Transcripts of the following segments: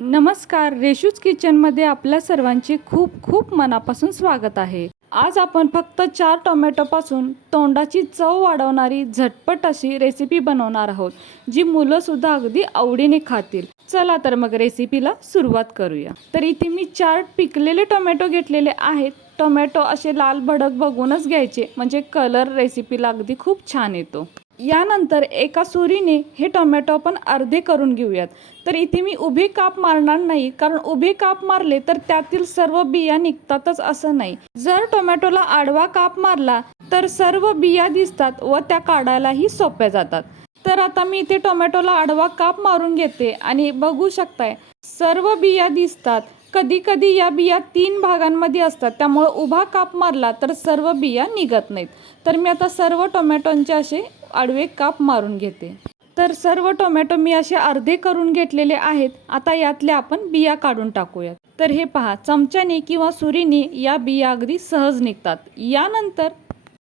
नमस्कार रेशूज किचनमध्ये आपल्या सर्वांचे खूप खूप मनापासून स्वागत आहे. आज आपण फक्त चार टोमॅटोपासून तोंडाची चव वाढवणारी झटपट अशी रेसिपी बनवणार आहोत जी मुलंसुद्धा अगदी आवडीने खातील. चला तर मग रेसिपीला सुरुवात करूया. तर इथे मी चार पिकलेले टोमॅटो घेतलेले आहेत. टोमॅटो असे लाल भडक बघूनच घ्यायचे म्हणजे कलर रेसिपीला अगदी खूप छान येतो. यानंतर एका सुरीने हे टोमॅटो आपण अर्धे करून घेऊयात. तर इथे मी उभे काप मारणार नाही कारण उभे काप मारले तर त्यातील सर्व बिया निघतातच असं नाही. जर टोमॅटोला आडवा काप मारला तर सर्व बिया दिसतात व त्या काढायलाही सोप्या जातात. तर आता मी इथे टोमॅटोला आडवा काप मारून घेते आणि बघू शकताय सर्व बिया दिसतात. कधी कधी या बिया तीन भागांमध्ये असतात. त्यामुळे उभा काप मारला तर सर्व बिया निघत नाहीत. तर मी आता सर्व टोमॅटोंचे असे आडवे काप मारून घेते. तर सर्व टोमॅटो मी असे अर्धे करून घेतलेले आहेत. आता यातल्या आपण बिया काढून टाकूयात. तर हे पहा चमच्याने किंवा सुरीने या बिया अगदी सहज निघतात. यानंतर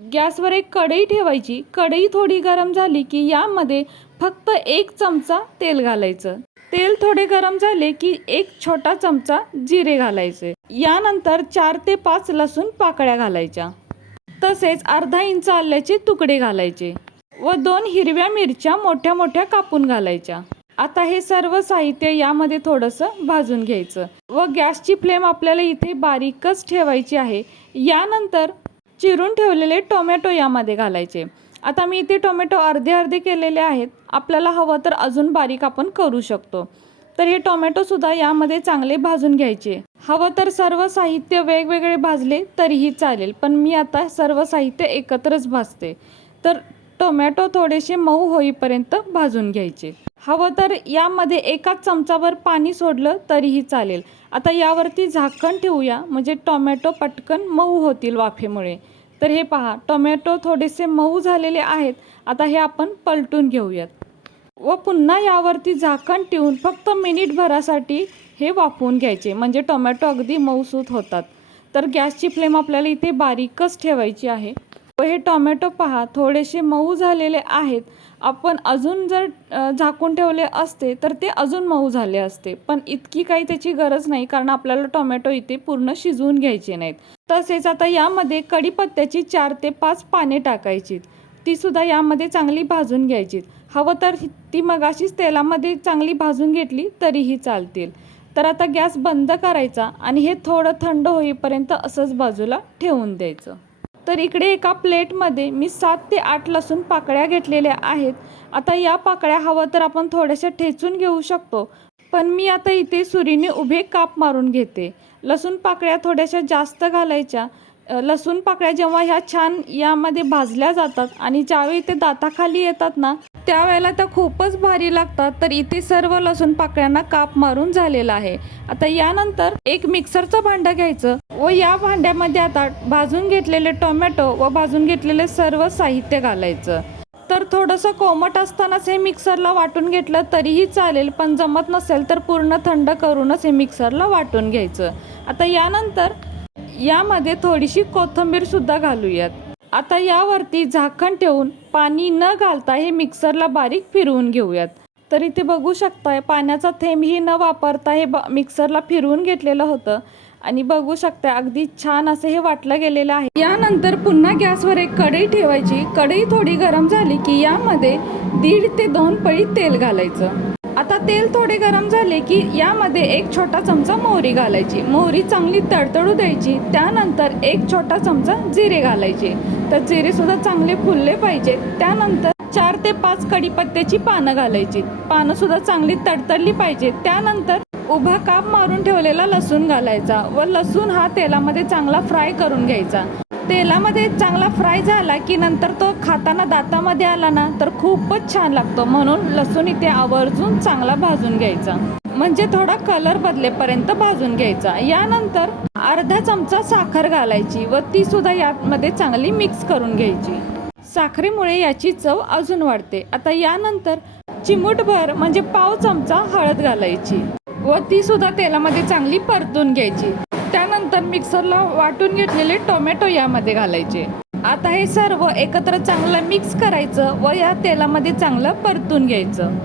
गॅसवर एक कढई ठेवायची. कढई थोडी गरम झाली की यामध्ये फक्त एक चमचा तेल घालायचं. तेल थोडे गरम झाले की एक छोटा चमचा जिरे घालायचे. यानंतर चार ते पाच लसूण पाकळ्या घालायच्या. तसेच अर्धा इंच आल्याचे तुकडे घालायचे व दोन हिरव्या मिरच्या मोठ्या मोठ्या कापून घालायच्या. आता हे सर्व साहित्य यामध्ये थोडंसं भाजून घ्यायचं व गॅसची फ्लेम आपल्याला इथे बारीकच ठेवायची आहे. यानंतर चिरून ठेवलेले टोमॅटो यामध्ये घालायचे. आता मी इथे टोमॅटो अर्धे अर्धे केलेले आहेत. आपल्याला हवं तर अजून बारीक आपण करू शकतो. तर हे टोमॅटोसुद्धा यामध्ये चांगले भाजून घ्यायचे. हवं तर सर्व साहित्य वेगवेगळे भाजले तरीही चालेल पण मी आता सर्व साहित्य एकत्रच भाजते. तर टोमॅटो थोडेसे मऊ होईपर्यंत भाजून घ्यायचे. हवं तर यामध्ये एकाच चमचाभर पाणी सोडलं तरीही चालेल. आता यावरती झाकण ठेवूया. म्हणजे टोमॅटो पटकन मऊ होतील वाफेमुळे. तर हे पहा टोमॅटो थोडेसे मऊ झालेले आहेत. आता हे आपण पलटून घेऊयात. व पुन्हा यावरती झाकण ठेवून फक्त मिनिटभरासाठी हे वाफवून घ्यायचे. म्हणजे टोमॅटो अगदी मऊसूत होतात. तर गॅसची फ्लेम आपल्याला इथे बारीकच ठेवायची आहे. हे टोमॅटो पहा थोडेसे मऊ झालेले आहेत. आपण अजून जर झाकून ठेवले असते तर ते अजून मऊ झाले असते. पण इतकी काही त्याची गरज नाही कारण आपल्याला टोमॅटो इथे पूर्ण शिजवून घ्यायचे नाहीत. तसेच आता यामध्ये कढीपत्त्याची चार ते पाच पाने टाकायची. ती सुद्धा यामध्ये चांगली भाजून घ्यायची. हवं तर ती मगाशीच तेलामध्ये चांगली भाजून घेतली तरीही चालतील. तर आता गॅस बंद करायचा आणि हे थोडं थंड होईपर्यंत असंच बाजूला ठेवून द्यायचं. तर इकडे एका प्लेटमध्ये मी सात ते आठ लसूण पाकळ्या घेतलेल्या आहेत. आता या पाकळ्या हवं तर आपण थोड्याशा ठेचून घेऊ शकतो. पण मी आता इथे सुरीने उभे काप मारून घेते. लसूण पाकळ्या थोड्याशा जास्त घालायच्या. लसूण पाकळ्या जेव्हा ह्या छान यामध्ये भाजल्या जातात आणि ज्यावेळी ते दाताखाली येतात ना त्यावेळेला त्या खूपच भारी लागतात तर इथे सर्व लसूण पाकळ्यांना काप मारून झालेला आहे. आता यानंतर एक मिक्सरचं भांडं घ्यायचं व या भांड्यामध्ये आता भाजून घेतलेले टोमॅटो व भाजून घेतलेले सर्व साहित्य घालायचं. तर थोडंसं कोमट असतानाच हे मिक्सरला वाटून घेतलं तरीही चालेल पण जमत नसेल तर पूर्ण थंड करूनच हे मिक्सरला वाटून घ्यायचं. आता यानंतर यामध्ये थोडीशी कोथिंबीर सुद्धा घालूयात. आता यावरती झाकण ठेवून पाणी न घालता हे मिक्सरला बारीक फिरवून घेऊयात. तर इथे बघू शकताय पाण्याचा थेंबही न वापरता हे ब मिक्सरला फिरवून घेतलेलं होतं. आणि बघू शकता अगदी छान असं हे वाटलं गेलेलं आहे. यानंतर पुन्हा गॅसवर एक कढई ठेवायची. कढई थोडी गरम झाली की यामध्ये दीड ते दोन पळी तेल घालायचं. आता तेल थोडे गरम झाले की यामध्ये एक छोटा चमचा मोहरी घालायची. मोहरी चांगली तडतडू द्यायची. त्यानंतर एक छोटा चमचा जिरे घालायचे. तर जिरे सुद्धा चांगले फुलले पाहिजेत त्यानंतर चार ते पाच कढीपत्त्याची पानं घालायची. पानं सुद्धा चांगली तडतडली पाहिजे. त्यानंतर उभा काप मारून ठेवलेला लसूण घालायचा व लसूण हा तेलामध्ये चांगला फ्राय करून घ्यायचा. तेलामध्ये चांगला फ्राय झाला की नंतर तो खाताना दातामध्ये आला ना तर खूपच छान लागतो. म्हणून लसूण इथे आवर्जून चांगला भाजून घ्यायचा. म्हणजे थोडा कलर बदलेपर्यंत भाजून घ्यायचा. यानंतर अर्धा चमचा साखर घालायची व ती सुद्धा यामध्ये चांगली मिक्स करून घ्यायची. साखरेमुळे याची चव अजून वाढते. आता यानंतर चिमूटभर म्हणजे पाव चमचा हळद घालायची व ती सुद्धा तेलामध्ये चांगली परतून घ्यायची. त्यानंतर मिक्सरला वाटून घेतलेले टोमॅटो यामध्ये घालायचे. आता हे सर्व एकत्र चांगलं मिक्स करायचं व या तेलामध्ये चांगलं परतून घ्यायचं.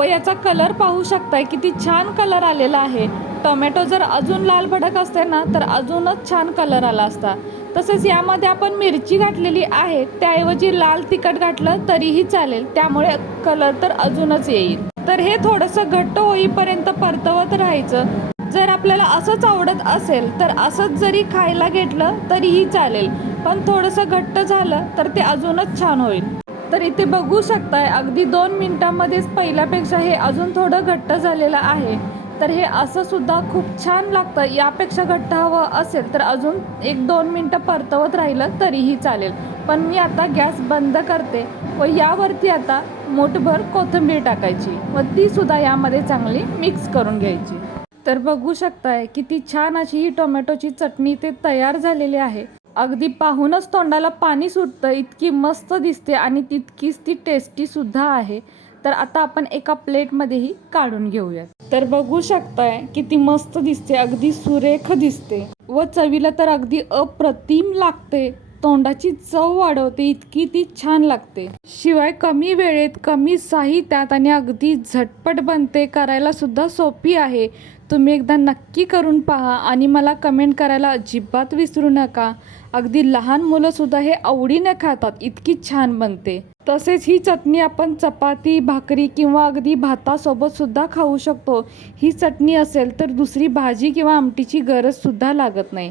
व याचा कलर पाहू शकताय किती छान कलर आलेला आहे. टोमॅटो जर अजून लाल भडक असते ना तर अजूनच छान कलर आला असता. तसेच यामध्ये आपण मिरची घातलेली आहे त्याऐवजी लाल तिखट घातलं तरीही चालेल त्यामुळे कलर तर अजूनच येईल. तर हे थोडंसं घट्ट होईपर्यंत परतवत राहायचं. जर आपल्याला असंच आवडत असेल तर असंच जरी खायला घेतलं तरीही चालेल. पण थोडंसं घट्ट झालं तर ते अजूनच छान होईल. तर इथे बघू शकताय अगदी दोन मिनिटांमध्येच पहिल्यापेक्षा हे अजून थोडं घट्ट झालेलं आहे. तर हे असं सुद्धा खूप छान लागतं. यापेक्षा घट्ट हवं असेल तर अजून एक दोन मिनटं परतवत राहिलं तरीही चालेल. पण मी आता गॅस बंद करते व यावरती आता मोठभर कोथिंबीर टाकायची व ती सुद्धा यामध्ये चांगली मिक्स करून घ्यायची. तर बघू शकताय किती छान अशी ही टोमॅटोची चटणी ते तयार झालेली आहे. अगदी पाहूनच तोंडाला पाणी सुटतं इतकी मस्त दिसते आणि तितकीच ती टेस्टी सुद्धा आहे. तर आता आपण एका प्लेटमध्येही काढून घेऊयात. तर बघू शकताय किती मस्त दिसते अगदी सुरेख दिसते. व चवीला तर अगदी अप्रतिम लागते. तोंडाची चव वाढवते इतकी ती छान लागते. शिवाय कमी वेळेत कमी साहित्यात आणि अगदी झटपट बनते करायला सुद्धा सोपी आहे. तुम्ही एकदा नक्की करून पहा आणि मला कमेंट करायला अजिबात विसरू नका. अगदी लहान मुलंसुद्धा हे आवडीने खातात इतकी छान बनते. तसेच ही चटणी आपण चपाती भाकरी किंवा अगदी भातासोबत सुद्धा खाऊ शकतो. ही चटणी असेल तर दुसरी भाजी किंवा आमटीची गरजसुद्धा लागत नाही.